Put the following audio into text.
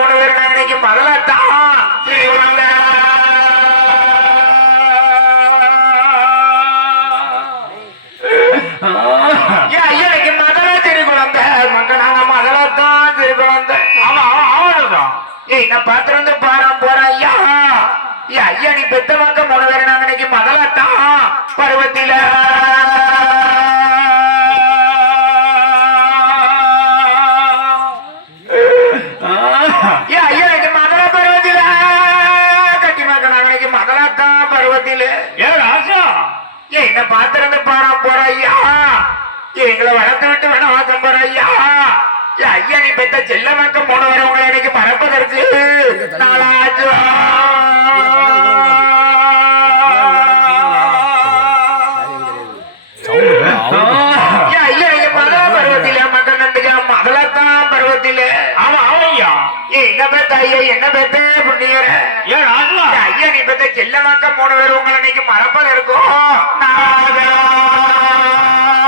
பேர் நான் இன்னைக்கு முதலத்தான் திருவண்ண ஏன் ஐயா இன்னைக்கு முதலா திருக்குழந்தை. மக்கள் நாங்க முதலத்தான் திருக்குழந்தை. ஆமா அவன் அவன்தான் ஏய் நான் பாத்திரம் பாரம் போற ஐயா. ஐயா நீ பெத்த மக்கள் மூணு பேர் நாங்க இன்னைக்கு முதலத்தான் பருவத்தில பருவத்தில ஏ ராஜா! ஏ என்ன பாத்திரம் பாரம் போற ஐயா? எங்களை வளர்த்து விட்டு வேணா வாசம் போற ஐயா? ஏ ஐயா நீ பெத்த செல்ல மக்கள் மூணு பேர் உங்களை இன்னைக்கு மறப்பதற்கு ஏய், என்ன பெத்த ஐயா, என்ன பெத்த புண்ணியரே? ஏ ராஜா மூணு பேர் உங்களை இன்னைக்கு மறப்பதற்கும் நாளாச்சு.